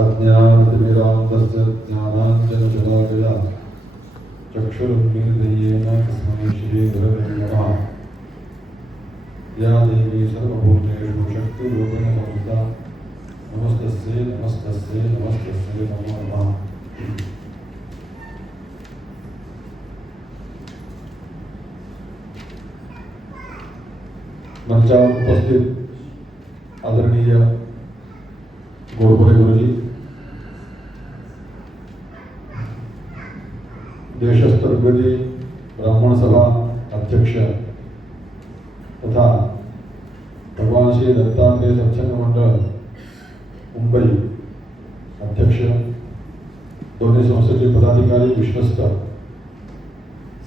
अज्ञानतिमिरान्धस्य ज्ञानाञ्जनशलाकया चक्षुरुन्मीलितेन तस्मै श्रीगुरवे नमः। या देवी सर्वभूतेषु शक्तिरूपेण संस्थिता नमस्तस्यै नमस्तस्यै नमस्तस्यै नमो नमः। मंचावर उपस्थित आदरणीय गोडबोले गुरुजी, देशस्तरगती ब्राह्मण सभा अध्यक्ष तथा भगवान श्री दत्तात्रेय सत्संग मंडळ मुंबई अध्यक्ष, दोन्ही संस्थेचे पदाधिकारी, विश्वस्त,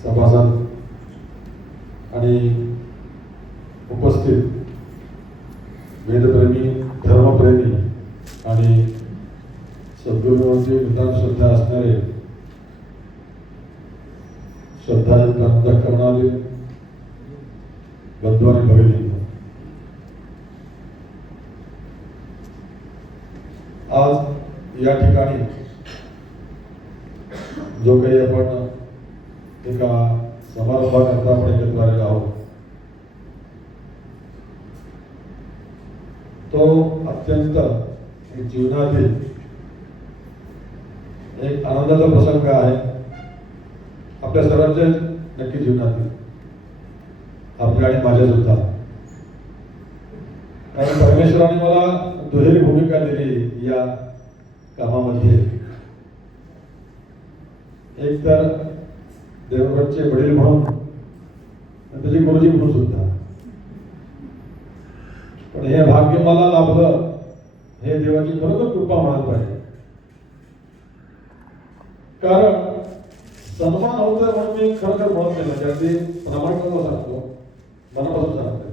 सभासद आणि उपस्थित वेदप्रेमी, धर्मप्रेमी आणि सद्गुरूंची नितांत श्रद्धा असणारे, श्रद्धायुक्त अंतःकरणाने बंधू आणि भगिनी, आज या ठिकाणी जो काही आपण एका समारंभाकरता आपण एकत्र आलेलो आहोत, तो अत्यंत जीवनातील एक आनंदाचा प्रसंग आहे. आपल्या सर्वांच्या नक्की जीवनातील, आपल्या आणि माझ्या सुद्धा. कारण परमेश्वराने मला दुहेरी भूमिका दिली या कामामध्ये. एक तर देवव्रतचे वडील म्हणून, त्याचे गुरुजी म्हणून सुद्धा. पण हे भाग्य मला लाभलं, हे देवाची खरोखर कृपा म्हणायला पाहिजे. कारण सन्मान होतोय म्हणून मी खरोखर म्हणत नाही, म्हणजे अगदी प्रामाणिकपणे सांगतो, मनापासून सांगतोय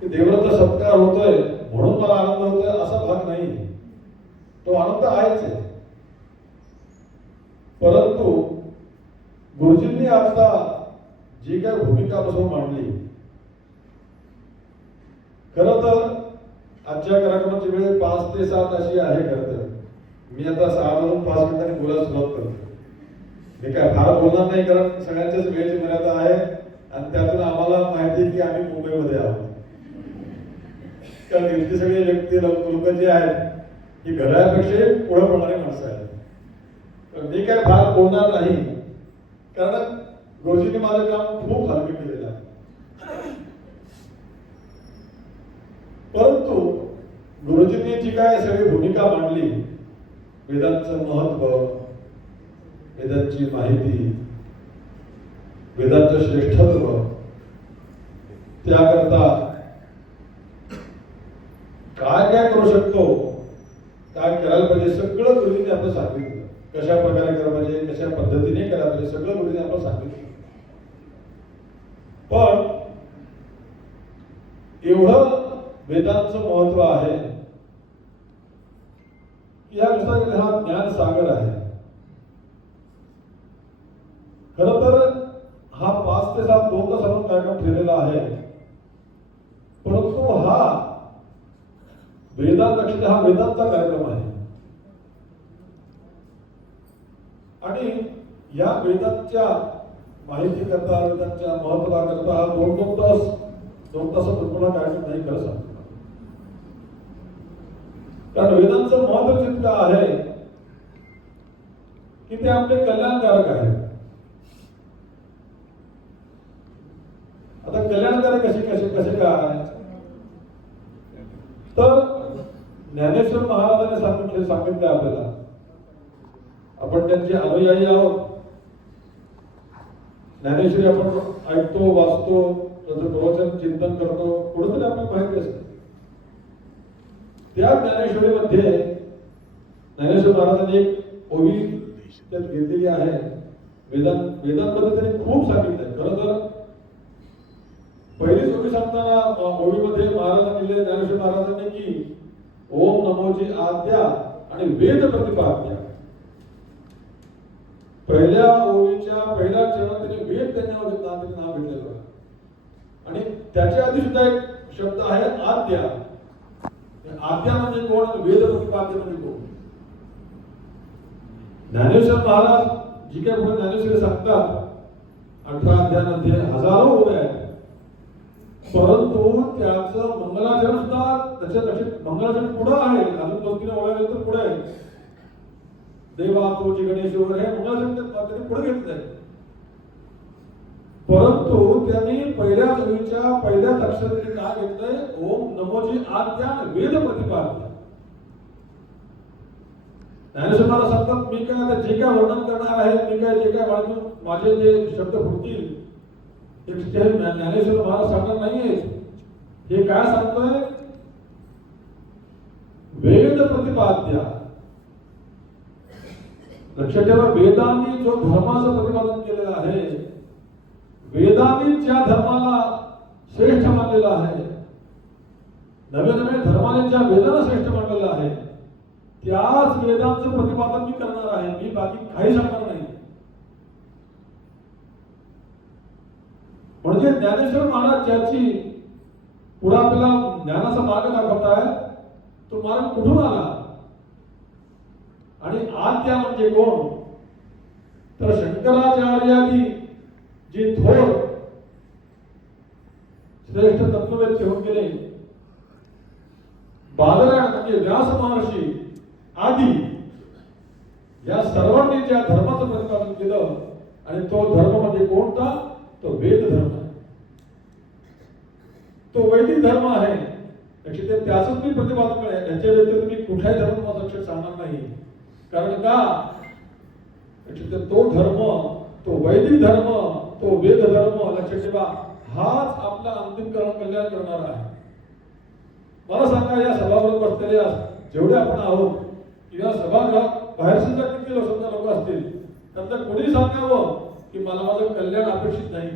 की देवाचा सत्कार होतोय म्हणून मला आनंद होतोय असा भाग नाही. तो आनंद आहेच आहे. परंतु गुरुजींनी आता जी काही भूमिका बसवून मांडली, खरं तर आजच्या कार्यक्रमाची वेळ 5 ते 7 अशी आहे. खरं तर मी आता 6 वाजून 5 मिनिटांनी बोलायला सुरुवात करतो. मी काय फार बोलणार नाही, कारण सगळ्यांच्याच वेळेची मर्यादा आहे आणि त्यातून आम्हाला माहिती आहे की आम्ही मुंबईमध्ये आहोत. कारण इथली सगळी व्यक्ती लोक जे आहेत ही घड्याळापेक्षा पुढे पडणारी माणसं आहेत. पण मी काय फार बोलणार नाही, कारण गुरुजींनी माझं काम खूप हलकं केलेलं आहे. परंतु गुरुजींनी जी काय सगळी भूमिका मांडली, वेदांचं महत्व, वेदांची माहिती, वेदांचं श्रेष्ठत्व, त्याकरता काय काय करू शकतो, काय करायला पाहिजे, सगळं गुरुजींनी आपलं सांगितलं. कशा प्रकारे करायला पाहिजे, कशा पद्धतीने करायला पाहिजे, सगळं गुरुजींनी आपलं सांगितलं. पण एवढं वेदांचं महत्व आहे की हा ज्ञान सागर आहे. खरं तर हा 5 ते 7 2 तास आपण कार्यक्रम ठेवलेला आहे. परंतु हा हा वेदांचा कार्यक्रम आहे आणि या वेदांच्या माहिती करता, वेदांच्या महत्वाकरता हा 2 तास पूर्ण कार्यक्रम नाही. खरं सांगतो, कारण वेदांचं महत्व जितकं आहे की ते आपले कल्याणकारक आहे. आता कल्याणकारक कसे काय, तर ज्ञानेश्वर महाराजांनी सांगितलं आपल्याला. आपण त्यांचे अनुयायी आहोत. ज्ञानेश्वरी आपण ऐकतो, वाचतो, त्याचं प्रवचन चिंतन करतो, कुठेतरी आपल्याला माहिती असते. त्या ज्ञानेश्वरीमध्ये ज्ञानेश्वर महाराजांनी एक ओवी त्यात घेतलेली आहे. वेदांमध्ये त्यांनी खूप सांगितलंय. खरं तर पहिलीच ओवी सांगताना ओवीमध्ये महाराजांनी लिहिले, ज्ञानेश्वर महाराजांनी की ओम नमोजी आद्या आणि वेद प्रतिपाद्या. पहिल्या ओवीच्या पहिल्या चरणात त्यांनी वेद नाव घेतलेलं आणि त्याच्या आधी सुद्धा एक शब्द आहे आद्या. आद्या म्हणजे कोण, वेद प्रतिपाद्य म्हणजे कोण. ज्ञानेश्वर महाराज जी काय पुढे ज्ञानेश्वर सांगतात 18 अध्यायामध्ये हजारो ओव्या आहेत, परंतु त्याचं मंगलाचरण सुद्धा त्याच्या लक्षात मंगलाचरण पुढे आहे. अजून 2-3 ओव्यानंतर पुढे आहे, देवा तोची गणेश वगैरे हे मंगलाचरण त्यांनी पुढे घेतलंय. परंतु त्यांनी पहिल्याच ओळीच्या पहिल्याच अक्षराने काय घेतलंय, ओम नमोची आज्ञा वेद प्रतिपाद्य. ज्ञानेश्वर महाराज सांगतात, मी काय आता जे काय वर्णन करणार आहे, मी काय जे काय माझे जे शब्द फुटतील ज्ञानेश्वर महाराज सांगणार नाहीये. हे काय सांगतोय, वेद प्रतिपाद्य. लक्षात ठेवा, वेदांनी जो धर्माचं प्रतिपादन केलेलं आहे, वेदांनी ज्या धर्माला श्रेष्ठ मानलेला आहे, नवे नवे धर्माने ज्या वेदांना श्रेष्ठ मानलेलं आहे, त्याच वेदांचं प्रतिपादन मी करणार आहे. मी बाकी काही सांगणार नाही. म्हणजे ज्ञानेश्वर महाराज ज्याची पुढे आपल्याला ज्ञानाचा मार्ग दाखवताय, तो मार्ग कुठून आला आणि आद्या म्हणजे कोण, तर शंकराचार्यादी जे थोर श्रेष्ठ तत्ववेत्ते होऊन गेले, बादरायण म्हणजे व्यास महर्षी आदी या सर्वांनी ज्या धर्माचं प्रतिपादन केलं, आणि तो धर्म म्हणजे कोणता, तो वेद धर्म आहे, तो वैदिक धर्म आहे. त्याच मी प्रतिपादन करेन. याच्या व्यतिरिक्त मी कुठलाही धर्म माझा अक्षर सांगणार नाही. कारण का, तो धर्म, तो वैदिक धर्म, तो वेद धर्म लक्षात ठेवा, हाच आपला अंतिम कल्याण करणार आहे. मला सांगा, या सभागृहात बसलेल्या जेवढे आपण आहोत, किंवा सभागृहात बाहेर सुद्धा किती लोक असतील, त्यांना कोणी सांगावं की मला माझं कल्याण अपेक्षित नाही.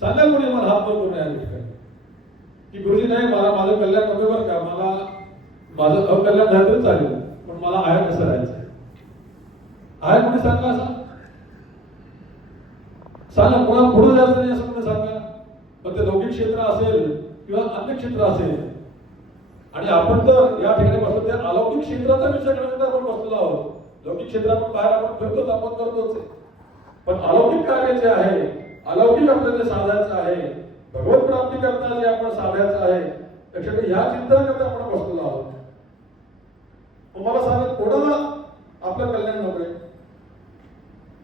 सांगा कोणी मला हात करून या ठिकाणी की गुरुजी नाही, मला माझं कल्याण नको बरं का, मला माझं अकल्याण झालं तरी चालेल, पण मला आहे कसं राहायचं आहे कोणी सांगा. असं सांगा, कोणा पुढे जायचं नाही असं कोणी सांगा. पण ते लौकिक क्षेत्र असेल किंवा अन्य क्षेत्र असेल, आणि आपण तर या ठिकाणी बसलो त्या अलौकिक क्षेत्राचा विचार करण्याचा आपण बसलेलो आहोत. लौकिक क्षेत्रात बाहेर आपण फिरतोच, आपण करतोच, पण अलौकिक कार्य जे आहे, अलौकिक आपल्याला जे साधायचं आहे, भगवत प्राप्ती करता जे आपण साधायचं आहे, त्याच्याकडे ह्या चिंतना करता आपण बसलेलो आहोत. तुम्हाला सांगत कोणाला आपलं कल्याण नकोय.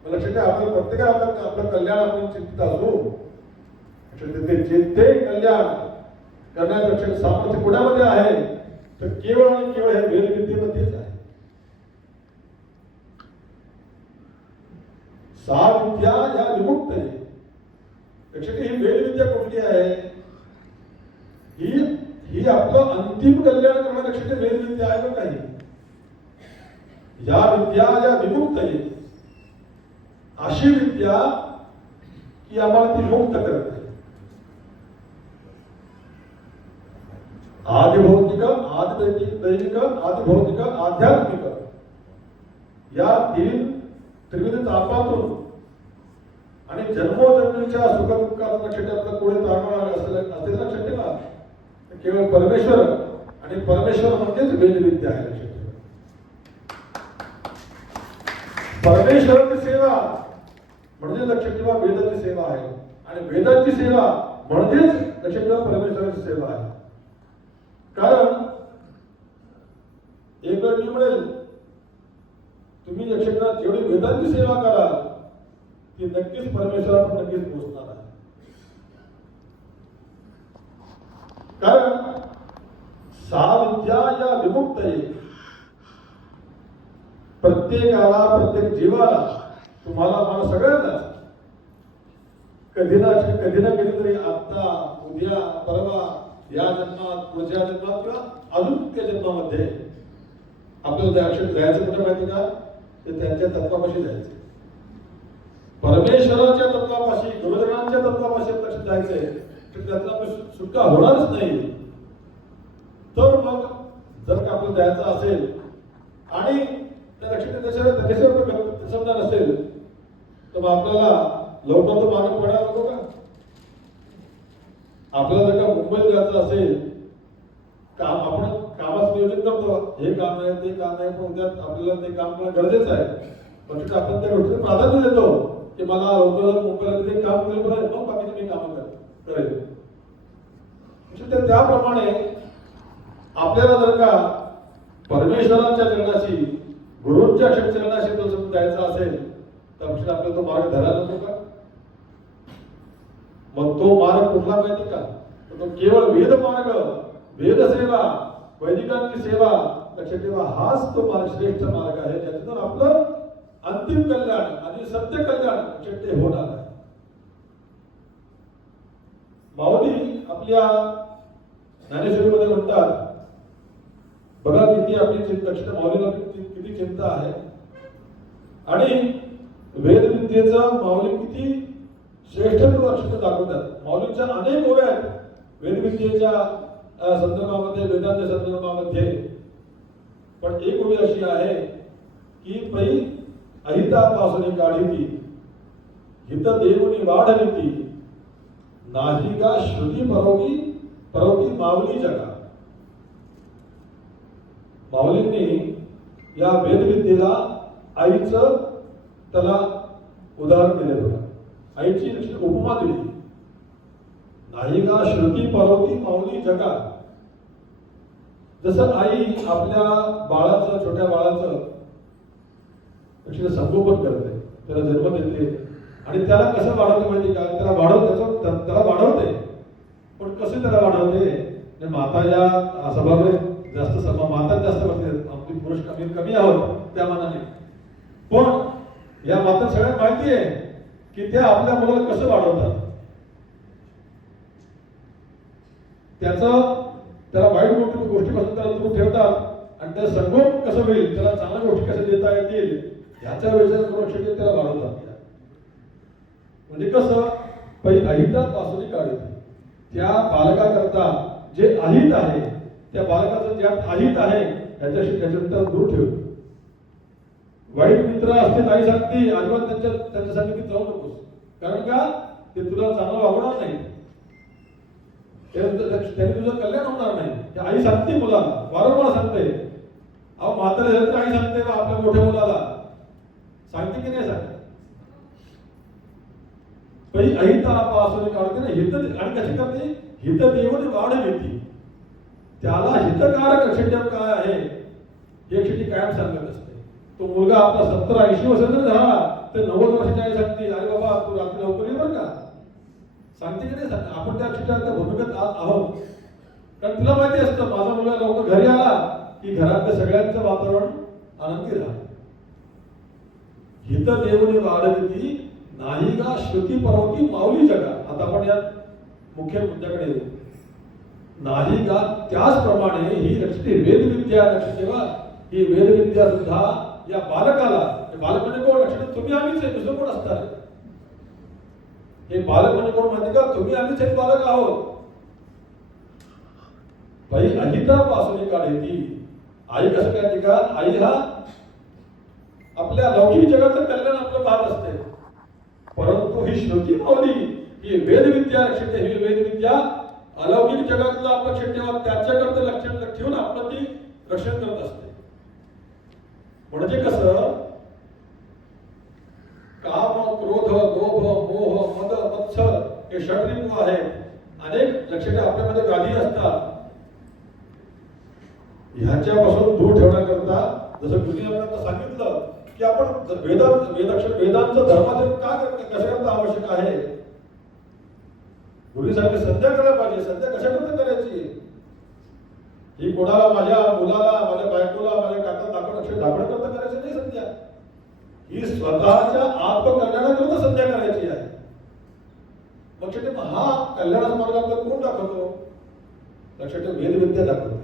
लक्षात घ्या, आपलं प्रत्येकाला आपलं कल्याण आपण चिंतित असू, ते कल्याण करण्याचं सामर्थ्य कुणामध्ये आहे, तर केवळ आणि केवळ हे वेदविद्येमध्येच आहे. सा विद्या या विमुक्त आहे. ही वेदविद्या कुठली आहे, ही आपलं अंतिम कल्याण करण्यापेक्षा वेदविद्या आहे का काही. या विद्या या विमुक्त आहे, अशी विद्या की आम्हाला ती मुक्त करते. आदिभौतिक, आदिदैविक, आदिभौतिक, आध्यात्मिक या त्रिविध तापातून आणि जन्मोजन्मीच्या सुखदुःखात लक्षात आपलं कोणी तारणार असेल लक्षात ठेवा, केवळ परमेश्वर, आणि परमेश्वर म्हणजेच वेदविद्या आहे. लक्षात ठेवा, परमेश्वराची सेवा म्हणजे लक्षात ठेवा वेदाची सेवा आहे, आणि वेदाची सेवा म्हणजेच लक्षात ठेवा परमेश्वराची सेवा आहे. कारण एक वेळ मी म्हणेल, तुम्ही लक्षात ठेवा जेवढी वेदांची सेवा कराल ती नक्कीच परमेश्वरावर नक्कीच पोहोचणार आहे. कारण सा विद्या या विमुक्त आहे. प्रत्येकाला, प्रत्येक जीवाला, तुम्हाला, मला सगळ्यांना कधी ना कधीतरी आता, उद्या, परवा, या जन्मात, पुढच्या जन्मात किंवा अजून त्या जन्मामध्ये आपल्याला त्या अक्षर जायचं कुठं माहिती का, ते त्यांच्या तत्वापाशी जायचं. परमेश्वराच्या तत्वापाशी, गुरुजनांच्या तत्वापाशी लक्ष जायचंय, तर त्याचा सुटका होणारच नाही. तर मग जर का आपल्याला जायचं असेल आणि त्या लक्षात समजा नसेल, तर मग आपल्याला लवकर तो मार्ग पडायला नको का. आपल्याला जर का मुंबईत जायचं असेल, आपण कामास नियोजन करतो, हे काम आहे ते काम आहे, पण उद्यात आपल्याला ते काम करणं गरजेचं आहे. पण आपण त्या गोष्टीला प्राधान्य देतो की मला लवकर मुंबईला ते काम केलं पाहिजे, मग बाकीचे मी काम करेल. त्याप्रमाणे आपल्याला जर का परमेश्वराच्या चरणाशी, गुरूंच्या चरणाशी तो जायचा असेल तर आपल्याला तो मार्ग धरायला नको का? मग तो मार्ग कुठला माहिती का? तो केवळ वेद मार्ग, वेद सेवा, वैदिकांची सेवा. लक्षात ठेवा, हाच तो मार्ग, श्रेष्ठ मार्ग आहे ज्याच्यातून आपलं अंतिम कल्याण आणि सत्य कल्याण ते होणार आहे. माऊली आपल्या ज्ञानेश्वरीमध्ये म्हणतात, बघा किती आपली दक्षिण माऊलीला किती चिंता आहे आणि वेदविद्येचं माऊली किती श्रेष्ठत्व लक्षात दाखवतात. माऊलींच्या अनेक ओव्या आहेत वेदविद्येच्या संदर्भामध्ये, वेदांच्या संदर्भामध्ये. पण एक ओवी अशी आहे की पै अहितापासून काढिती, हित देवनी वाढविती, नाही का श्रुती परोगी माऊली जगा. माऊलींनी या वेदविद्येला आईचं त्याला उदाहरण दिले बघा. आईची उपमा दिली, नाही का श्रुती परोगी माऊली जगा. जसं आई आपल्या बाळाचं, छोट्या बाळाचं संगोपन करते, त्याला जन्म देते आणि त्याला कसं वाढवते माहिती का? त्याला वाढवते, पण कसे त्याला वाढवते? माता या स्वभावाने जास्त माता जास्त बसते, आपली पुरुष कमी आहोत त्या मानाने. पण या माता सगळ्यांना माहिती आहे की त्या आपल्या मुलाला कसं वाढवतात. त्याला वाईट गोष्टीपासून त्याला दूर ठेवतात आणि त्याला संगोपन कसं होईल, त्याला चांगल्या गोष्टी कशा देता येतील ह्याचा विचार करून त्याला वाढवतात. म्हणजे कसं? पै अहितापासून काढते, त्या बालकाकरता जे अहित आहे, त्या बालकाचं ज्यात अहित आहे त्याच्यानंतर दूर ठेवतो. वाईट मित्र असते, आई सांगते अजिबात त्यांच्यासाठी मी जाऊ नकोस, कारण का ते तुला चांगलं वागवणार नाही, त्याने तुझं कल्याण होणार नाही. ते आई सांगते मुलाला, वारंवार सांगते. अहो म्हातारे झाले तर आई सांगते आपल्या मोठ्या मुलाला, सांगते की नाही सांगते? पै अहितापासून काढते ना, हित. आणि कशी करते? हित देवनी वाढविती, त्याला हितकारक अक्षर काय आहे हे अक्षर कायम सांगत असते. तो मुलगा आपला 70-80 वर्षाचा झाला तर 90 वर्षाची आई सांगते, अरे बाबा तू रात्री लवकर ये बरं का, सांगते की नाही सांगते? आपण त्या अक्षराच्या भूमिकेत आहोत, कारण तुला माहिती असतं माझा मुलगा लवकर घरी आला की घरातल्या सगळ्यांचं वातावरण आनंदी राहतं. हित देवनी वाढविती, नाही का श्रुती परोगी माऊली जगा. आता आपण या मुख्य मुद्द्याकडे येऊ. नाही का त्याचप्रमाणे ही वेदविद्या, लक्षात ठेवा, ही वेदविद्या सुद्धा या बालकाला, बालक म्हणजे कोण? लक्षात तुम्ही आम्हीच आहे, दुसरं कोण असणार? हे बालक म्हणजे कोण माहिती का? तुम्ही आम्हीच एक बालक आहोत. पै अहितापासून काढती, आई कसं काढते का? आई हा आपल्या लौकिक जगाचं कल्याण आपलं पाहत असते, परंतु ही श्रुती माऊली, ही वेदविद्या, लक्षात ठेवा, ही वेदविद्या अलौकिक जगातलं आपलं लक्षात ठेवा, त्याच्याकडे लक्षात ठेवून आपलं ती रक्षण करत असते. म्हणजे कसं? काम, क्रोध, लोभ, मोह, मद, मत्सर हे षड्रिपू आहेत. अनेक लक्षात ठेवा आपल्यामध्ये व्याधी असतात. ह्याच्यापासून दूर ठेवण्याकरता जसं गुरुजींनी सांगितलं की आपण वेदांचं धर्माचं कशाकरता आवश्यक आहे. गुरुजी सांगितले संध्या करायला पाहिजे. संध्या कशाकरता करायची? ही कोणाला, माझ्या मुलाला, माझ्या बायकोला, माझ्या काका दाखवण्याकरता करायची नाही संध्या. ही स्वतःच्या आत्मकल्याणाकरता संध्या करायची आहे. मग हा कल्याणाचा मार्ग आपल्याला कोण दाखवतो? लक्षात ठेवा, वेदविद्या दाखवतो.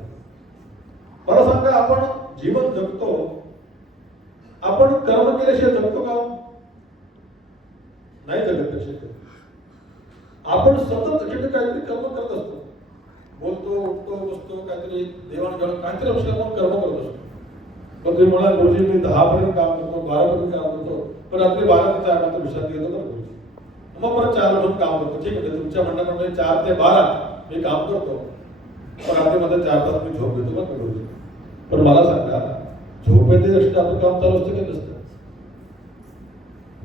मला सांगा, आपण जीवन जगतो, आपण कर्म केल्याशिवाय जगतो का? नाही जगत. लक्षात आपण सतत काहीतरी कर्म करत असतो, बोलतो, उठतो, बसतो, काहीतरी देवाणघेवाण काहीतरी आपण कर्म करत असतो. पण तुम्ही म्हणा गुरुजी मी 10 पर्यंत काम करतो, 12 पर्यंत काम करतो, पण रात्री 12 ते 4 नंतर विश्रांती घेतो बरं गुरुजी, मग परत 4 वाजून काम करतो. ठीक आहे, तुमच्या म्हणण्याप्रमाणे 4 ते 12 मी काम करतो, पण रात्री मध्ये 4 तास मी झोप घेतो बरं गुरुजी. पण मला सांगा, झोपेचे लक्ष आपलं काम चालू असतं की नसतं?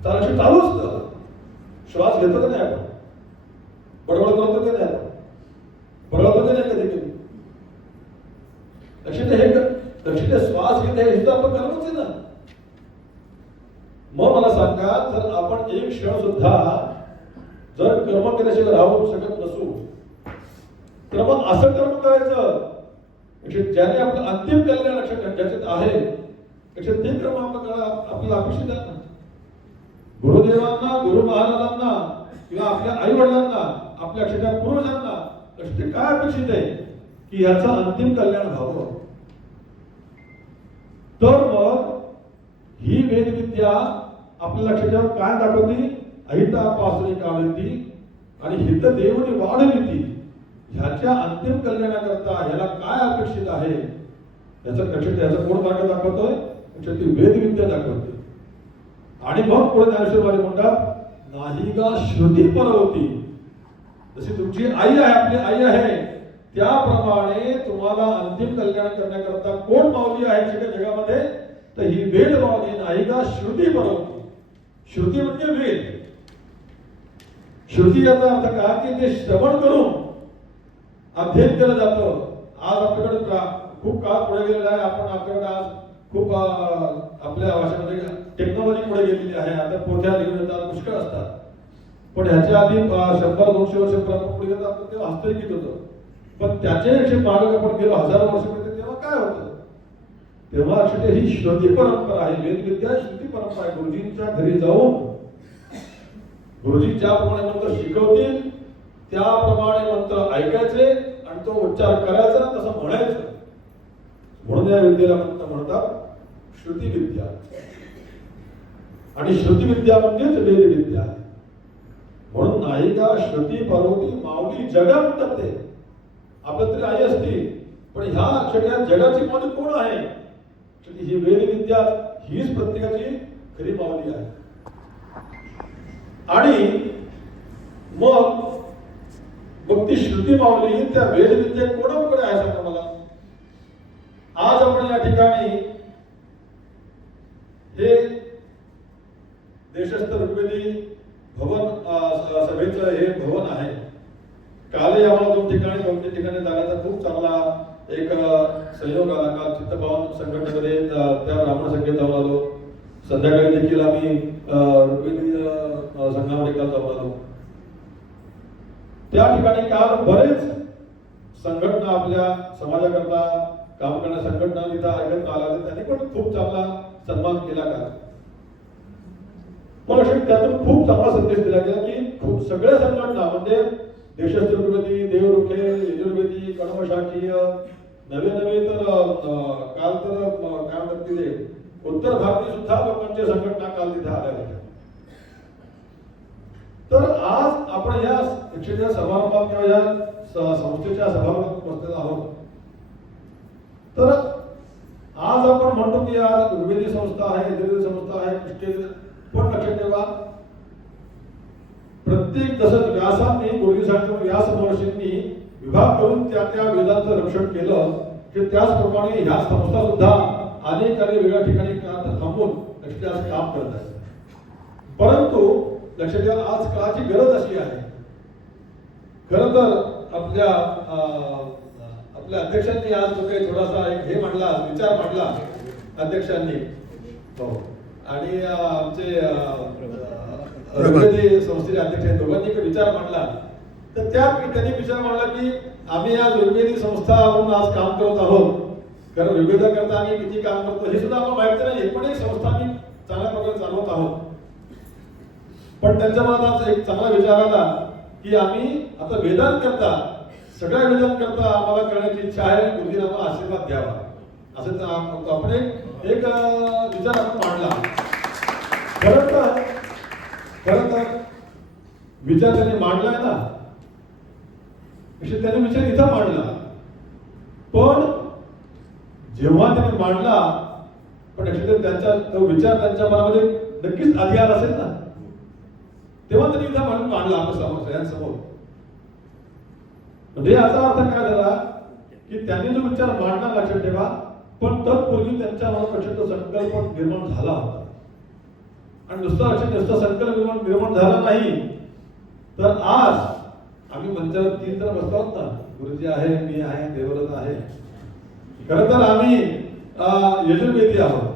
लक्ष चालू असतं. श्वास घेतो का नाही आपण? बडबड करतो की नाही आपण? बडबडतो की नाही कधी कधी? लक्ष श्वास घेत हे सुद्धा आपण कर्मच आहे ना. मग मला सांगा, जर आपण एक क्षण सुद्धा जर कर्म केल्याशिवाय राहू शकत नसू, तर मग असं कर्म करायचं ज्याने आपलं अंतिम कल्याण लक्षात ज्याच्यात आहे, ते कर्म आपल्याला अपेक्षित आहे ना. गुरुदेवांना, गुरु महाराजांना किंवा आपल्या आई वडिलांना, आपल्या अक्षरशः पूर्वजांना लक्ष काय अपेक्षित आहे की याचं अंतिम कल्याण व्हावं. तर मग ही वेदविद्या आपल्या लक्षात काय दाखवते? अहिता पासरी काढती आणि हित देवनी वाढविती. ह्याच्या अंतिम कल्याणाकरता ह्याला काय अपेक्षित आहे याचं लक्षात, याचा कोण मार्ग दाखवतोय? ती वेदविद्या दाखवते. आणि मग पुढे ज्ञानेश्वर म्हणतात, नाही गा श्रुती परवती. जशी तुमची आई आहे, आपली आई आहे, त्याप्रमाणे तुम्हाला अंतिम कल्याण करण्याकरता कोण माऊली आहे सगळ्या जगामध्ये? तर ही वेद माऊली नाही का श्रुती परवती. श्रुती म्हणजे वेद. श्रुती याचा अर्थ काय की ते श्रवण करून अध्ययन केलं जातं. आज आपल्याकडे खूप काळ पुढे गेलेला आहे. आपण आपल्याकडे आज खूप आपल्या भाषेमध्ये टेक्नॉलॉजी पुढे गेलेली आहे. आता पोथ्या लिहून येतात, पुष्कळ असतात. पण ह्याच्या आधी 100-200 वर्षापर्यंत पुढे गेलं आपण तेव्हा हस्तलिखित होतं. पण त्याचे मागे आपण गेलो हजारो वर्षापर्यंत, तेव्हा काय होतं? तेव्हा अक्षरशः ही श्रुती परंपरा आहे. वेदविद्या श्रुती परंपरा आहे. गुरुजींच्या घरी जाऊन गुरुजी ज्याप्रमाणे मंत्र शिकवतील त्याप्रमाणे मंत्र ऐकायचे आणि तो उच्चार करायचा, तसं म्हणायचं. म्हणून या विद्येला म्हणतात श्रुती विद्या. आणि श्रुती विद्या म्हणजेच वेदविद्या. म्हणून नाही का श्रुती परवती माऊली जगा म्हणतात ते. आपल्या तरी आई असती, पण ह्या सगळ्या जगाची माऊली कोण आहे? ही वेदविद्या हीच प्रत्येकाची खरी माऊली आहे. आणि मग ती श्रुती माऊली त्या वेदविद्या कोणाकडे आहे सांगा मला. आज आपण या ठिकाणी हे देशस्थ ऋग्वेदी भवन सभेचं हे भवन आहे. कालही आम्हाला 2 ठिकाणी जाण्याचा खूप चांगला एक संयोग आला. काल चित्तभावन संघटनेमध्ये त्या ब्राह्मण संघेत जाऊन आलो. संध्याकाळी देखील आम्ही ऋग्वेदी संघामध्ये काल जाऊन आलो. त्या ठिकाणी काल बरेच संघटना आपल्या समाजाकरता काम करणाऱ्या संघटना तिथं ऐकत आला. त्यांनी पण खूप चांगला सन्मान केला का. पण त्यातून खूप चांगला संदेश दिला गेला की खूप सगळ्या संघटना म्हणजे देशस्थ ऋग्वेदी, देवरुखे, यजुर्वेदी, कणवशाखीय, नवे तर काल तर काय म्हणतात तिथे उत्तर भारतीय सुद्धा लोकांच्या संघटना काल तिथे आल्या होत्या. तर आज आपण या शिक्षणाच्या समारंभात किंवा या संस्थेच्या सभागृहात बसलेलो आहोत. तर आज आपण म्हणतो की आज ऋग्वेदी संस्था आहे, यजुर्वेदी संस्था आहे, ख्रिस्ती. पण लक्षात ठेवा, प्रत्येक तसंच व्यासांनी व्यास महर्षींनी विभाग करून त्या वेदांचं रक्षण केलं की त्याचप्रमाणे ह्या संस्था सुद्धा अनेक वेगळ्या ठिकाणी थांबून लक्षात काम करत आहेत. परंतु लक्षात ठेवा, आज काळाची गरज अशी आहे. खरं तर आपल्या अध्यक्षांनी आज जो काही थोडासा एक हे मांडला, विचार मांडला अध्यक्षांनी, आणि आमचे ऋग्वेदी संस्थेचे अध्यक्ष दोघांनी एक विचार मांडला. तर त्यांनी विचार मांडला की आम्ही आज ऋग्वेदी संस्था म्हणून आज काम करत आहोत. कारण ऋग्वेदाकरता आम्ही किती काम करतो हे सुद्धा आम्हाला माहिती नाही. पण एक संस्था आम्ही चांगल्या प्रकारे चालवत आहोत. पण त्यांच्या मनात एक चांगला विचार आला की आम्ही आता वेदांकरता, सगळ्या वेदांकरता आम्हाला करण्याची इच्छा आहे. गुरुजींना आम्हाला आशीर्वाद द्यावा, असं आपण एक विचार आपण मांडला. खरं तर विचार त्यांनी मांडलाय ना, त्यांनी विचार इथं मांडला. पण जेव्हा त्यांनी मांडला, पण त्यांचा तो विचार त्यांच्या मनामध्ये नक्कीच आधी आला असेल ना, तेव्हा त्यांनी इथं मांडला आपल्या सगळ्यांसमोर. म्हणजे याचा अर्थ काय झाला की त्यांनी जो विचार मांडला, लक्षात ठेवा, पण तत्पूर्वी त्यांच्या मनात लक्षात संकल्प निर्माण झाला होता. आणि नुसता संकल्प निर्माण झाला नाही तर आज आम्ही मंचावर 3 जण बसलो आहोत ना, गुरुजी आहे, मी आहे, देवव्रत आहे. खरं तर आम्ही यजुर्वेदी आहोत.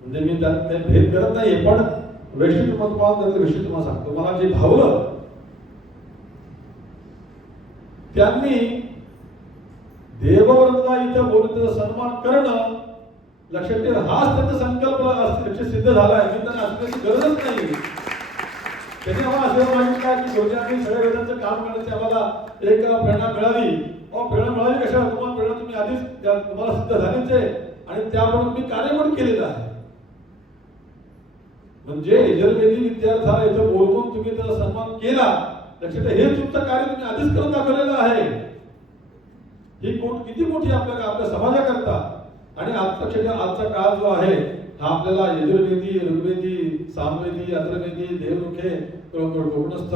म्हणजे मी त्यात काही भेद करत नाही, पण वैशिष्ट्य तुम्हाला सांगतो. मला जे भावलं त्यांनी देवव्रतला इथं बोलून त्याचा सन्मान करणं, लक्षात ठेवा, हाच त्यांचा संकल्प सिद्ध झाला आहे. मी त्यांना असण्याची गरजच नाही. त्यांनी आम्हाला असं माहिती आहे की गुरुजी आम्ही सगळ्या वेदांचं काम करण्याची आम्हाला एक प्रेरणा मिळाली. प्रेरणा मिळाली कशा? तुम्हाला प्रेरणा तुम्ही आधीच तुम्हाला सिद्ध झालीच आहे आणि त्याप्रमाणे तुम्ही कार्य पण केलेलं आहे. म्हणजे यजुर्वेदी विद्यार्थ्याला इथं बोलवून तुम्ही त्याचा सन्मान केला, लक्षात हे तुमचं कार्य तुम्ही आधीच करून दाखवलेलं आहे. ही किती मोठी आपल्या समाजाकरता. आणि आजचा काळ जो आहे हा आपल्याला यजुर्वेदी, ऋग्वेदी, सामवेदी, अथर्ववेदी, देवमुखे, कोकणस्थ,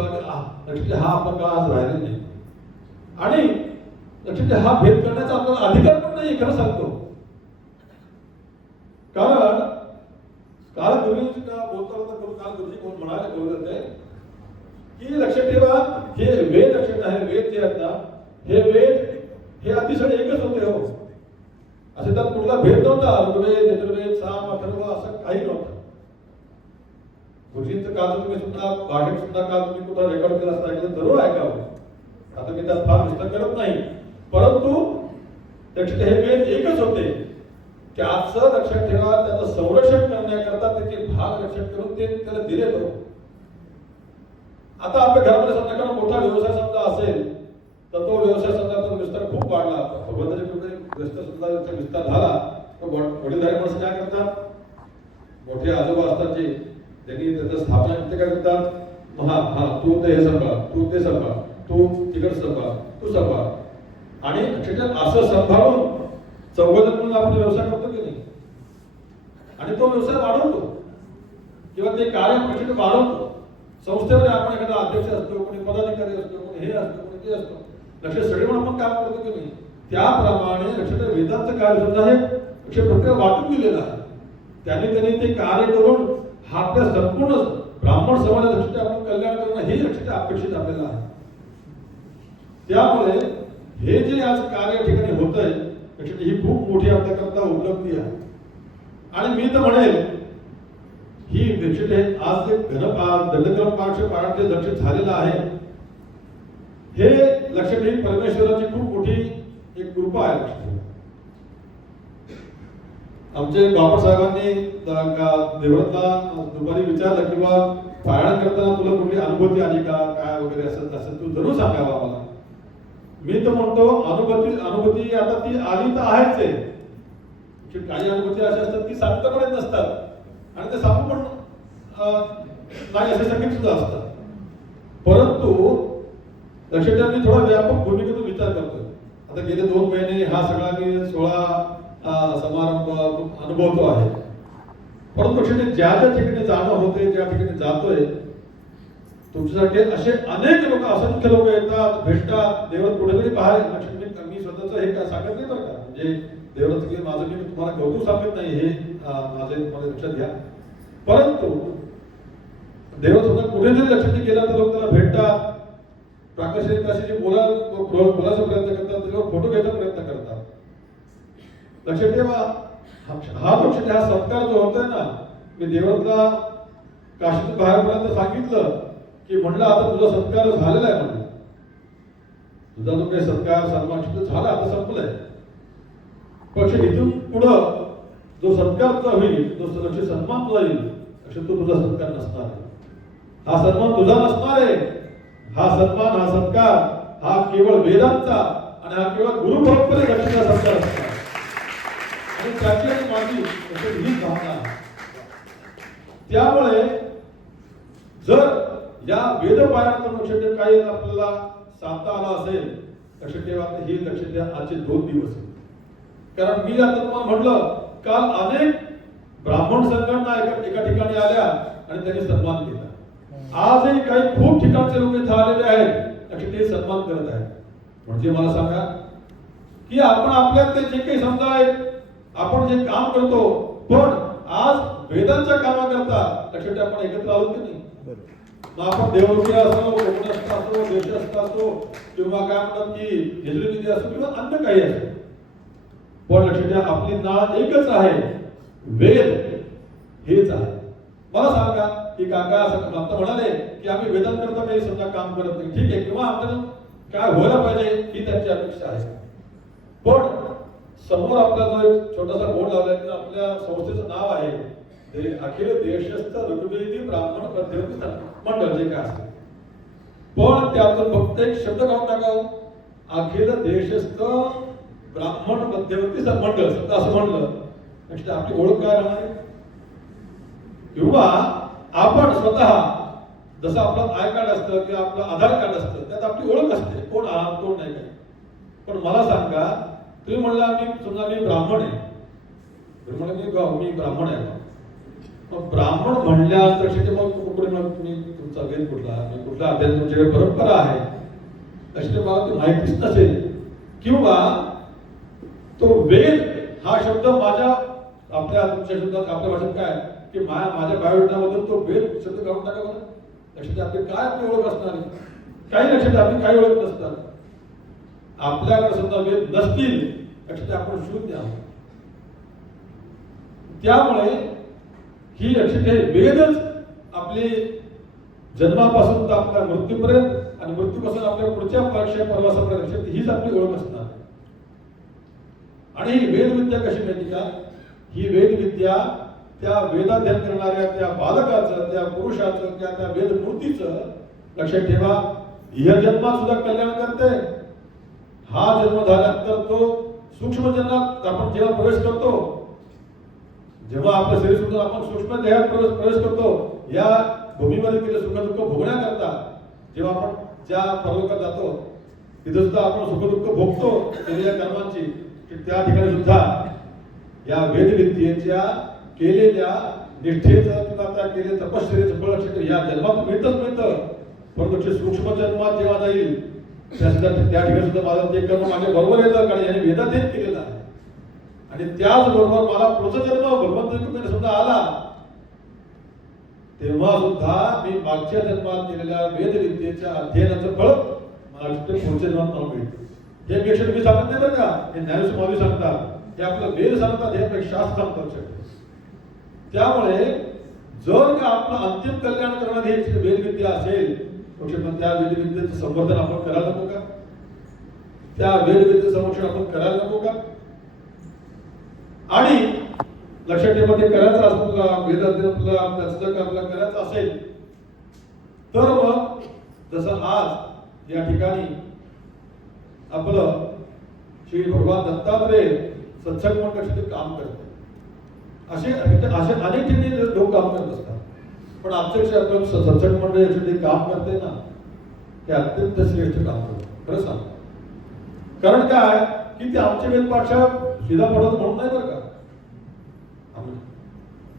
लक्षात हा आपला काळ आज राहिला नाही. आणि लक्षात हा भेद करण्याचा आपल्याला अधिकार पण नाही, खरं सांगतो. कारण काल गुरुजी काल गुरुजी कोण म्हणाले बोलत होते की लक्षात ठेवा, हे वेद लक्षात आहे, वेद जे आहेत ना, हे वेद हे अतिशय एकच होते. हो, असे त्यात कुठला भेद नव्हता. ऋग्वेद, यजुर्वेद, साम, अथर्व असं काही नव्हतं. गुरुजींचं काल तुम्ही सुद्धा भाषण सुद्धा काल तुम्ही कुठं रेकॉर्ड केलं असता, ऐकलं जरूर ऐकावं. आता मी त्यात फार विस्तार करत नाही, परंतु लक्षात हे वेद एकच होते. त्याचं लक्षात ठेवा, त्याचं संरक्षण करण्याकरता त्याचे भाग लक्षात करून ते त्याला दिले जातो. आता आपल्या घरामध्ये समजा मोठा व्यवसाय समजा असेल तर तो व्यवसाय समजा विस्तार खूप वाढला. भगवंताच्या कृपेने विस्तार झाला तर वडीलधारी माणसं काय करतात, मोठे आजोबा असतात जे त्यांनी त्याचं स्थापना ते काय करतात, तू ते हे सांभाळ, तू ते सांभाळ, तू तिकड सांभाळ, तू सांभाळ. आणि असं सांभाळून चौघजण म्हणून आपण व्यवसाय करतो की नाही, आणि तो व्यवसाय वाढवतो किंवा ते कार्य वाढवतो. संस्थेमध्ये आपण एखादा अध्यक्ष असतो, कोणी पदाधिकारी असतो, कोणी हे असतो, कोणी ते असतो, लक्षात सगळे म्हणून आपण काम करतो की नाही. त्याप्रमाणे लक्षात वेदांचं कार्य सुद्धा हे प्रक्रिया वाटून दिलेलं आहे. त्यांनी ते कार्य करून हा आपल्या संपूर्ण ब्राह्मण समाजात लक्षात आपण कल्याण करणं हे लक्षात अपेक्षित आपल्याला आहे. त्यामुळे हे जे आज कार्य ठिकाणी होत आहे लक्षात ही खूप मोठी आपल्याकरता उपलब्धी आहे. आणि मी तर म्हणेल ही लक्षात आज जे दंडक्रम पाठ जे लक्षात झालेलं आहे हे लक्षात ही परमेश्वराची खूप मोठी एक कृपा आहे. आमचे बाबासाहेबांनी देवळातला दुपारी विचारलं किंवा पारायण करताना तुला कुठली अनुभूती आली का काय वगैरे असं तू जरूर सांगावा मला. मी तर म्हणतो अनुभूती आता ती आली तर आहेच आहे. काही अनुभूती अशा असतात की सांगता पण नसतात आणि ते सांगू पण नाही असे संगीत सुद्धा असतात. परंतु लक्षात मी थोडा व्यापक भूमिकेतून विचार करतोय. आता गेले 2 महिने हा सगळा मी 16 समारंभ अनुभवतो आहे. परंतु ज्या ठिकाणी जाणं होते, ज्या ठिकाणी जातोय, तुमच्यासाठी असे अनेक लोक, असंख्य लोक येतात, भेटतात. देवात कुठेतरी पाहायला मी स्वतःच हे काय सांगत नाही बरं का, म्हणजे देवाचं की माझं मी तुम्हाला कौतुक सांगत नाही, हे माझे मला लक्षात घ्या. परंतु देवात सुद्धा कुठेतरी लक्षात गेला तर लोक त्याला भेटतात, प्राकर्षिकाशी बोलायचा प्रयत्न करतात, त्याच्यावर फोटो घ्यायचा प्रयत्न करतात. लक्षात ठेवा, हा लक्षात हा सत्कार जो होतोय ना, मी देवातला काशीतून बाहेरपर्यंत सांगितलं की म्हणलं आता तुझा सत्कार झालेला आहे, म्हणलं तुझा जो काही सत्कार सन्मान झाला आता संपलाय. पण इथून पुढं जो सत्कार तुझा होईल, जो लक्ष सन्मान तुझा येईल, लक्ष तो तुझा सत्कार नसणार आहे. हा सन्मान तुझा नसणार आहे. हा सन्मान, हा सत्कार हा केवळ वेदांचा आणि हा केवळ गुरु परंपरे लक्षाचा सत्कार असणार. आणि त्याची आणि माझी ही भावना. त्यामुळे जर या वेदपारायणातून लक्षात काही आपल्याला साधता आला असेल, लक्षात ठेवा ही लक्षात द्या आजचे 2 दिवस. कारण मी आता तुम्हाला म्हटलं काल अनेक ब्राह्मण संघटना एका ठिकाणी आल्या आणि त्यांनी सन्मान केला. आजही काही खूप ठिकाणचे लोक इथे आलेले आहेत, लक्षात ते सन्मान करत आहेत. म्हणजे मला सांगा की आपण आपल्यात जे काही समजा आपण जे काम करतो, पण आज वेदांच्या कामाकरता लक्षात ठेवा आपण एकत्र आलो की नाही. मग आपण देवरूपी असो, कोकणस्थ असो, देशस्थ असो, किंवा काय म्हणतात की यजुर्वेदी असो किंवा अन्य काही असो, पण लक्षात ठेवा आपली नाळ एकच आहे, वेद हेच आहे. मला सांगा की काका असं म्हणाले की आम्ही वेदांकरता काही समजा काम करत नाही, ठीक आहे, किंवा आपल्याला काय व्हायला पाहिजे ही त्यांची अपेक्षा आहे. पण समोर आपला जो एक छोटासा बोर्ड लावलाय की आपल्या संस्थेचं नाव आहे ते अखिल देशस्थ ऋग्वेदी ब्राह्मण मध्यवर्ती मंडळ जे काय असते, पण त्यातून फक्त एक शब्द काढून टाकावं, अखिल देशस्थ ब्राह्मण मध्यवर्ती मंडळ. समजा असं म्हणलं आपली ओळख काय राहणार आहे. किंवा आपण स्वतः जसं आपलं आय कार्ड असतं किंवा आपलं आधार कार्ड असतं त्यात आपली ओळख असते, कोण आहात कोण नाही काय. पण मला सांगा, तुम्ही म्हणला मी समजा मी ब्राह्मण आहे, मी ब्राह्मण आहे, मग ब्राह्मण म्हणल्यानंतर मग तुम्ही तुमचा वेद कुठला, कुठला अध्याय, तुमच्याकडे परंपरा आहे अशी मला ती माहितीच नसेल, किंवा तो वेद हा शब्द माझ्या आपल्या तुमच्या शब्दात आपल्या भाषेत काय की माझ्या बायोडेटामधून तो वेद शब्द काढून टाका बरं. लक्षात आपली काय आपली ओळख असणार आहे, काही लक्षात आपली काही ओळख नसतात. आपल्याकडे समजा वेद नसतील लक्षात आपण शून्य आहोत. त्यामुळे ही लक्षात वेदच आपले जन्मापासून तर आपल्या मृत्यूपर्यंत आणि मृत्यूपासून आपल्या पुढच्या परीक्षा प्रवासापर्यंत लक्षात हीच आपली ओळख असणार. आणि ही वेदविद्या कशी माहिती का, ही वेदविद्या त्या वेदाध्ययन करणाऱ्या त्या बालकाचं, त्या पुरुषाचं, त्या वेदमूर्तीचं लक्षात ठेवा या जन्मात सुद्धा कल्याण करते. हा जन्म झाल्यानंतर तो सूक्ष्म जन्मात आपण जेव्हा प्रवेश करतो, जेव्हा आपलं शरीर सुद्धा आपण सूक्ष्म देहात प्रवेश करतो, या भूमीवर केले सुख दुःख भोगण्याकरता जेव्हा आपण ज्या परलोकात जातो तिथे सुद्धा आपण सुख दुःख भोगतो केलेल्या कर्मांची, त्या ठिकाणी सुद्धा या वेदविद्येच्या केलेल्या निष्ठेचं किंवा त्या केलेल्या तपश्चर्येचं फळ लक्षात या जन्मात मिळतं. परंतु सूक्ष्म जन्मात जेव्हा जाईल त्या ठिकाणी सुद्धा माझं ते कर्म माझ्या बरोबर येतं, कारण याने वेदाध्ययन केलेलं आहे. आणि त्याचबरोबर मला पुढचा जन्म भगवंत सुद्धा आला तेव्हा सुद्धा मी मागच्या जन्मात केलेल्या वेदविद्येच्या अध्ययनाचं फळ मला पुढच्या जन्मात मला मिळतं. हे पेक्षा मी सांगत नाही बरं का, हे ज्ञानेश्वर सांगतात, हे आपलं वेद सांगतात, हे आपलं शास्त्र सांगतात. त्यामुळे जर का आपलं अंतिम कल्याण करणारी ही वेदविद्या असेल, त्या वेदविद्येचं संवर्धन आपण करायला नको का, त्या वेदविद्येचं संरक्षण आपण करायला नको का. आणि लक्षात ठेवा ते करायचं असतं, वेदाध्ययन आपल्याला करायचं असेल तर मग जसं आज या ठिकाणी आपलं श्री भगवान दत्तात्रेय सत्संग मंडळ काम करते, असे अनेक ठिकाणी लोक काम करत असतात. पण आमच्या आपण सत्संग मंडळ यासाठी काम करते ना, ते अत्यंत श्रेष्ठ काम करते. खरं सांग, कारण काय की ते आमचे वेद पाठशाळा सीधा पडत म्हणून नाही बरं का,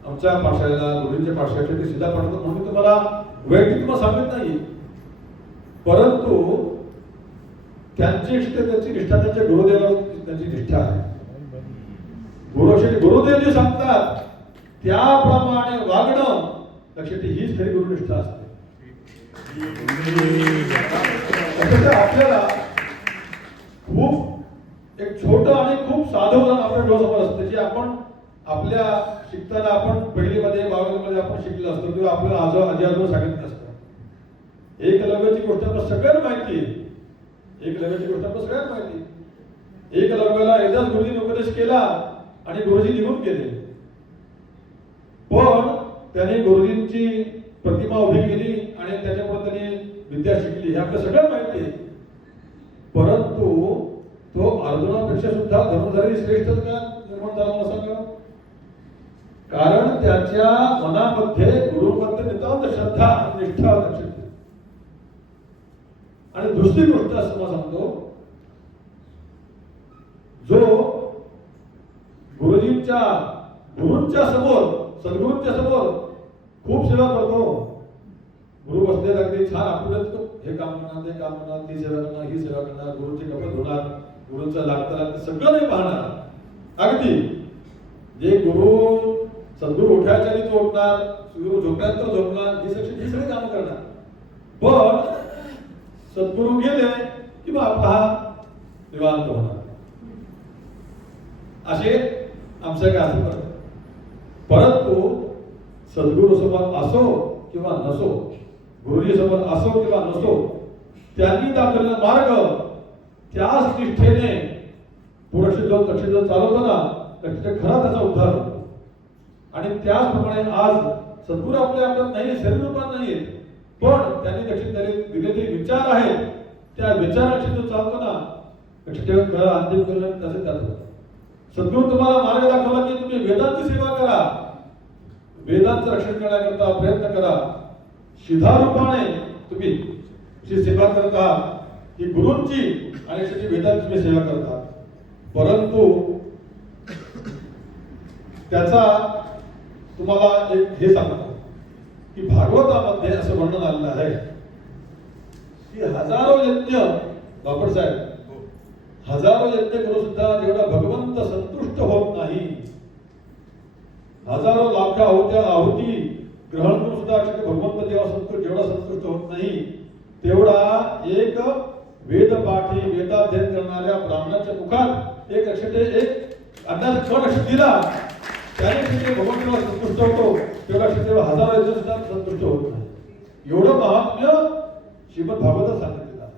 आमच्या पाठशाळेला गुरुंच्या पाठशाळेला ते सीधा पडत म्हणून तुम्हाला वैयक्तिक तुम्हाला सांगत नाही, परंतु त्यांची निष्ठा त्यांच्या गुरुदेवावर त्यांची निष्ठा आहे. गुरुदेव जे सांगतात त्याप्रमाणे वागणं लक्षात हीच खरी गुरुनिष्ठा असते. आपल्याला खूप एक छोटं आणि खूप साधं उदाहरण आपल्या डोळ्यासमोर असतं, जे आपण आपल्या शिकताना आपण पहिलीमध्ये 12वीमध्ये आपण शिकलो असतो किंवा आपल्याला आजी आजोबा सांगितलं असतं. एकलव्याची गोष्ट आपल्याला सगळ्यांना माहिती आहे, एकलव्याची गोष्ट आपल्याला सगळ्यांना माहिती आहे. एकलव्याला एकदाच गुरुजींनी उपदेश केला आणि गुरुजी निघून गेले, पण त्याने गुरुजींची प्रतिमा उभी केली आणि त्याच्यामुळे त्याने विद्या शिकली, हे आपल्याला सगळ्यांना माहिती आहे. परंतु तो अर्जुनापेक्षा सुद्धा धर्मधारी श्रेष्ठ का निर्माण झाला मला सांगा, कारण त्याच्या मनामध्ये गुरुबद्दल नितांत श्रद्धा आणि निष्ठा लक्षात. आणि दुसरी गोष्ट असं मला सांगतो, जो गुरूंच्या समोर सद्गुरूंच्या समोर खूप सेवा करतो, गुरु बसले लागले छान आपल्याला हे काम करणार ते काम करणार, ती सेवा करणार ही सेवा करणार, गुरुचे कपडे धुणार, गुरुंचा लागतं सगळं नाही पाहणार अगदी, जे गुरु सद्गुरू उठायच्या आधी तो उठणार, गुरु झोपल्यानंतर झोपणार, ही सगळी कामं करणार. पण सद्गुरू गेले की मग आपला हा निवांत होणार. असे आमचे काय असं परंतु सद्गुरू सोबत असो किंवा नसो, गुरुजी सोबत असो किंवा नसो, त्यांनी दाखवलेला मार्ग त्याच निष्ठेने पुढे जो लक्ष जो चालवतो ना, खरा त्याचा उद्धार होतो. आणि त्याचप्रमाणे आज सद्गुरू आपल्या नाही, शरीर रूपात नाही, पण त्यांनी लक्षात दिलेले विचार आहेत, त्या विचाराशी जो चालतो ना, लक्षात खरा अंतिम करून त्याचे जातो. सद्गुरू तुम्हाला मार्ग दाखवला की तुम्ही वेदांची सेवा करा, वेदांचं रक्षण करण्याकरता प्रयत्न करा. सिद्धा रूपाने तुम्ही जी सेवा करत आहात ही गुरूंची आणि वेदांची तुम्ही सेवा करता. परंतु त्याचा तुम्हाला एक हे सांगतो की भागवतामध्ये असं वर्णन आलेलं आहे की हजारो यज्ञ, बापट साहेब, हजारो यज्ञ करू सुद्धा जेवढा भगवंत संतुष्ट होत नाही, हजारो लाख आहुती ग्रहण करून सुद्धा भगवंत जेवढा संतुष्ट होत नाही, तेवढा एक वेदपाठी वेदाध्ययन करणाऱ्या ब्राह्मणाच्या मुखात एक अंदाज लक्ष दिला, त्याने भगवंताला संतुष्ट होतो, तेवढा हजारो यज्ञ सुद्धा संतुष्ट होत नाही. एवढं महात्म्य श्रीमद भागवतात सांगितलेलं आहे.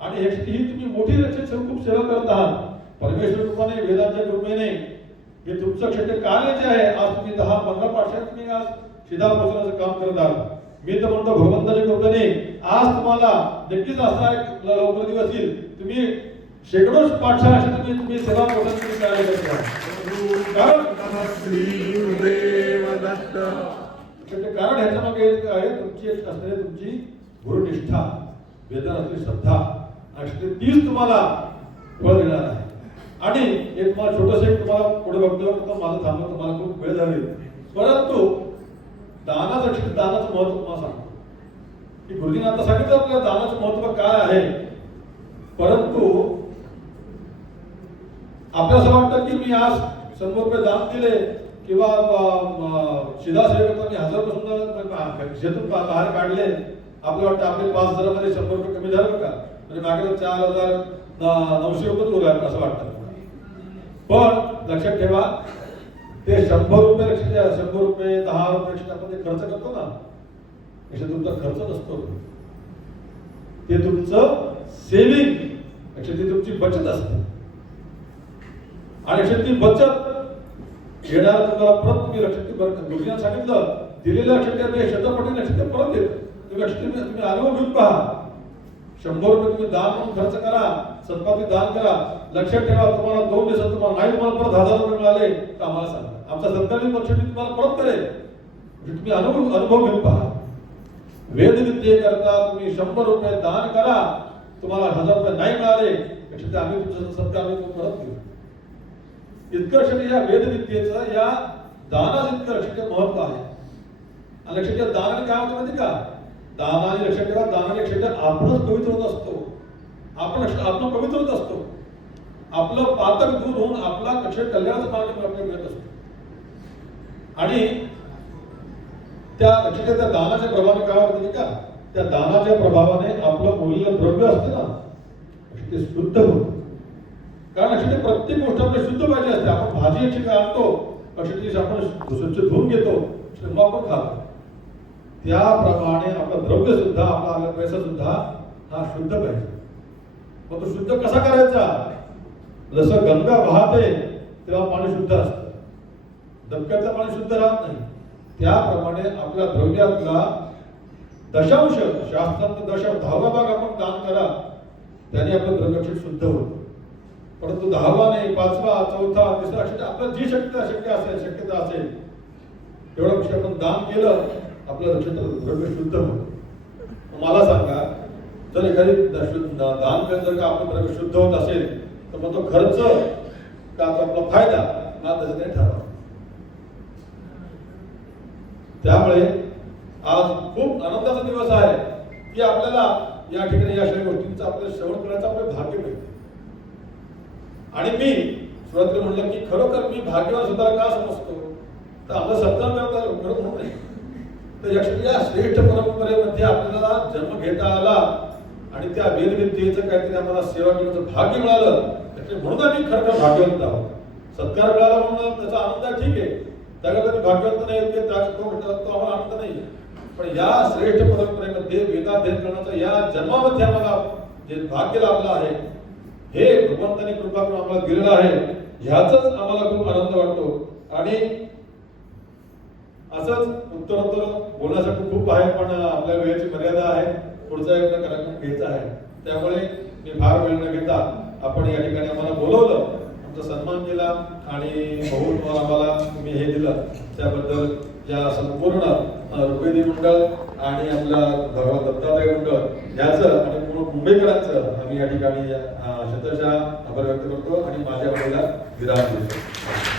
आणि ही तुम्ही मोठी रक्षण खूप सेवा करत आहात. परमेश्वर कृपाने, वेदांच्या कृपेने हे तुमचं क्षेत्र कार्य जे आहे, आज तुम्ही 10-15 पाठशाळेत तुम्ही आज शिधा पोचवण्याचं काम करत आहात. मी तर म्हणतो भगवंताच्या कृपेने आज तुम्हाला नक्कीच असा एक लवकर दिवस येईल, तुम्ही शेकडो पाठशाळा तुम्ही सेवा पोचवण्याचं कार्य करत आहात. कारण ह्याच्या मागे आहे तुमची एक असणारी तुमची गुरुनिष्ठा, वेदांत असलेली श्रद्धा, आणि तीच तुम्हाला फळ देणार आहे. आणि एक तुम्हाला छोटस एक तुम्हाला पुढे वक्तव्य करतो, माझं थांबलं, तुम्हाला खूप वेळ झाली. परंतु दानाचं महत्व तुम्हाला सांगतो की गुरुजींनी आता सांगितलं आपल्याला दानाचं महत्व काय आहे. परंतु आपल्याला असं वाटतं की मी आज 100 रुपये दान दिले किंवा शिधा सेवेकरता मी 1000 पासून खिशातून बाहेर काढले, आपल्याला वाटतं आपले 5000 मध्ये 100 रुपये कमी झालं का, म्हणजे मागे 4900 रुपये उरले असं वाटतं. पण लक्षात ठेवा, ते 100 रुपये 100 रुपये 10 रुपये आपण जे खर्च करतो ना, याच्यात तुमचा खर्च नसतो, ते तुमचं सेविंग, ती तुमची बचत असते. आणि ती बचत घेणारा तुम्हाला परत तुम्ही गुरुजींनी सांगितलं दिलेल्या लक्षात शतपटी लक्षात परत येतं. तुम्ही अनुभव घेऊन पहा. 100 रुपये तुम्ही दान म्हणून खर्च करा, सत्पाती दान करा. लक्षात ठेवा, तुम्हाला 2 दिवसात तुम्हाला परत 1000 रुपये मिळाले तर आम्हाला सांगा, आमचा 70% तुम्हाला परत करेल. तुम्ही अनुभव घेऊन पहा. वेदविद्ये करता तुम्ही 100 रुपये दान करा, तुम्हाला 1000 रुपये नाही मिळाले लक्षात आम्ही तुमचं सत्य आम्ही परत घेऊ. इतकं या वेदविद्येचं, या दानाचं इतकं लक्षात महत्व आहे. आणि लक्षात दानाने काय होतं माहिती का, दानाने लक्षात ठेवा, दानाने लक्षात आपणच पवित्र होत असतो, आपण पवित्र होत असतो. आपलं पातक दूर होऊन आपला कल्याणाचा मार्ग आपल्याला मिळत असतो. आणि त्या लक्षात त्या दानाच्या प्रभावाने काय होतं का, त्या दानाच्या प्रभावाने आपलं मूल्य द्रव्य असते ना, ते शुद्ध होतं. कारण अशी प्रत्येक गोष्ट आपल्याला शुद्ध पाहिजे असते. आपण भाजी अशी काय आणतो, अशी आपण स्वच्छ धुवून घेतो, आपण खातो. त्याप्रमाणे आपलं द्रव्य सुद्धा, आपला पैसा सुद्धा हा शुद्ध पाहिजे. मग तो शुद्ध कसा करायचा, जसं गंगा वाहते तेव्हा पाणी शुद्ध असतं, धबक्यातलं पाणी शुद्ध राहत नाही. त्याप्रमाणे आपल्या द्रव्यातला दशांश, शास्त्रांत 10वा भाग आपण दान करा, त्याने आपलं द्रव्य शुद्ध होतं. परंतु 10वा नाही, 5वा, 4था, 3रा अक्षर आपलं जी शक्यता असेल तेवढं गोष्टी आपण दान केलं, आपलं द्रव्य शुद्ध होतं. मला सांगा, जर एखादी दान केलं जर का आपलं द्रव्य शुद्ध होत असेल तर मग तो खर्च का तो आपला फायदा हा त्याच्याने ठरावा. त्यामुळे आज खूप आनंदाचा दिवस आहे की आपल्याला या ठिकाणी या सगळ्या गोष्टींचा आपल्याला श्रवण करण्याचं आपलं भाग्य मिळतं. आणि मी सुरुवातीला म्हणलं की खरोखर मी भाग्यवान स्वतःला का समजतो, तर आपलं सत्कार खरं म्हणून नाही, तर या श्रेष्ठ परंपरेमध्ये आपल्याला जन्म घेता आला आणि त्या वेदविद्येचं काहीतरी आम्हाला सेवा करण्याचं भाग्य मिळालं, त्याचे म्हणून आम्ही खरं भाग्यवंत आहोत. सत्कार मिळाला म्हणून त्याचा आनंद आहे, ठीक आहे, त्याकडे मी भाग्यवंत नाही तो आम्हाला आनंद नाही. पण या श्रेष्ठ परंपरेमध्ये वेदाध्ययन करण्याचा या जन्मामध्ये आम्हाला जे भाग्य लाभलं आहे, हे भगवंतांनी कृपा करून आम्हाला दिलेलं आहे, ह्याचाच आम्हाला खूप आनंद वाटतो. आणि असंच उत्तरोत्तर बोलण्यासाठी खूप आहे, पण आपल्या वेळेची मर्यादा आहे, पुढचा एक कार्यक्रम घ्यायचा आहे, त्यामुळे मी फार वेळ न घेता आपण या ठिकाणी आम्हाला बोलवलं, आमचा सन्मान केला आणि बहुत आम्हाला तुम्ही हे दिलं, त्याबद्दल या संपूर्ण रुपेदी मंडळ आणि आपला भगवान दत्तात्रय मंडळ याचं आणि पूर्ण मुंबईकरांचं आम्ही या ठिकाणी शतशः आभार व्यक्त करतो आणि माझ्या वेळेला विराम देतो.